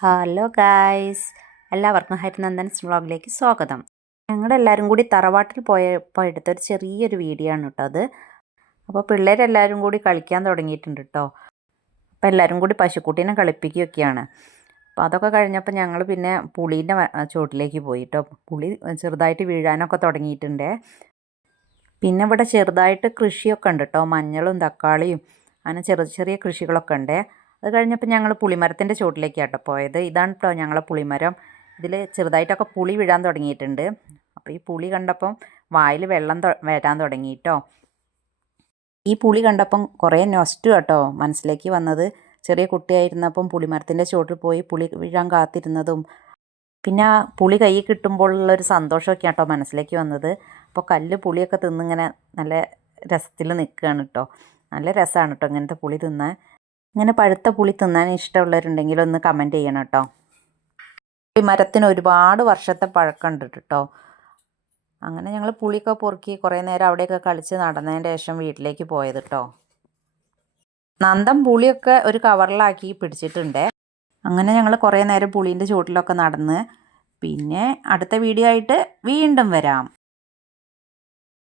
Hello guys, എല്ലാവർക്കും ഹരിനന്ദൻസ് വ്ളോഗിലേക്ക് സ്വാഗതം. ഞങ്ങളെല്ലാവരും കൂടി തറവാട്ടിൽ പോയപ്പോൾ എടുത്തൊരു ചെറിയൊരു വീഡിയോ ആണ് കേട്ടോ അത്. അപ്പോൾ പിള്ളേരെല്ലാവരും കൂടി കളിക്കാൻ തുടങ്ങിയിട്ടുണ്ട് കേട്ടോ. അപ്പോൾ എല്ലാവരും കൂടി പശുക്കുട്ടീനെ കളിപ്പിക്കുകയൊക്കെയാണ്. അപ്പോൾ അതൊക്കെ കഴിഞ്ഞപ്പോൾ ഞങ്ങൾ പിന്നെ പുളീൻ്റെ ചോട്ടിലേക്ക് പോയി കേട്ടോ. പുളി ചെറുതായിട്ട് വീഴാനൊക്കെ തുടങ്ങിയിട്ടുണ്ട്. പിന്നെ ഇവിടെ ചെറുതായിട്ട് കൃഷിയൊക്കെ ഉണ്ട് കേട്ടോ, മഞ്ഞളും തക്കാളിയും അങ്ങനെ ചെറിയ ചെറിയ കൃഷികളൊക്കെ ഉണ്ട്. അത് കഴിഞ്ഞപ്പോൾ ഞങ്ങൾ പുളിമരത്തിൻ്റെ ചോട്ടിലേക്കാട്ടോ പോയത്. ഇതാണ് കേട്ടോ ഞങ്ങളെ പുളിമരം. ഇതിൽ ചെറുതായിട്ടൊക്കെ പുളി വീഴാൻ തുടങ്ങിയിട്ടുണ്ട്. അപ്പോൾ ഈ പുളി കണ്ടപ്പം വായിൽ വെള്ളം വരാൻ തുടങ്ങി കേട്ടോ. ഈ പുളി കണ്ടപ്പം കുറേ നൊസ്റ്റു കേട്ടോ മനസ്സിലേക്ക് വന്നത്. ചെറിയ കുട്ടിയായിരുന്നപ്പം പുളിമരത്തിൻ്റെ ചോട്ടിൽ പോയി പുളി വീഴാൻ കാത്തിരുന്നതും പിന്നെ ആ പുളി കയ്യിൽ കിട്ടുമ്പോഴുള്ളൊരു സന്തോഷമൊക്കെ കേട്ടോ മനസ്സിലേക്ക് വന്നത്. അപ്പോൾ കല്ല് പുളിയൊക്കെ തിന്നിങ്ങനെ നല്ല രസത്തിൽ നിൽക്കുകയാണ് കേട്ടോ. നല്ല രസമാണ് കേട്ടോ ഇങ്ങനത്തെ പുളി തിന്നാൻ. ഇങ്ങനെ പഴുത്ത പുളി തിന്നാൻ ഇഷ്ടമുള്ളവരുണ്ടെങ്കിൽ ഒന്ന് കമൻറ്റ് ചെയ്യണം കേട്ടോ. ഈ മരത്തിന് ഒരുപാട് വർഷത്തെ പഴക്കമുണ്ട് കേട്ടോ. അങ്ങനെ ഞങ്ങൾ പുളിയൊക്കെ പൊറുക്കി കുറേ നേരം അവിടെയൊക്കെ കളിച്ച് നടന്നതിൻ്റെ ശേഷം വീട്ടിലേക്ക് പോയത് കേട്ടോ. നന്ദൻ പുളിയൊക്കെ ഒരു കവറിലാക്കി പിടിച്ചിട്ടുണ്ട്. അങ്ങനെ ഞങ്ങൾ കുറേ നേരം പുളീൻ്റെ ചുവട്ടിലൊക്കെ നടന്ന് പിന്നെ അടുത്ത വീഡിയോ ആയിട്ട് വീണ്ടും വരാം.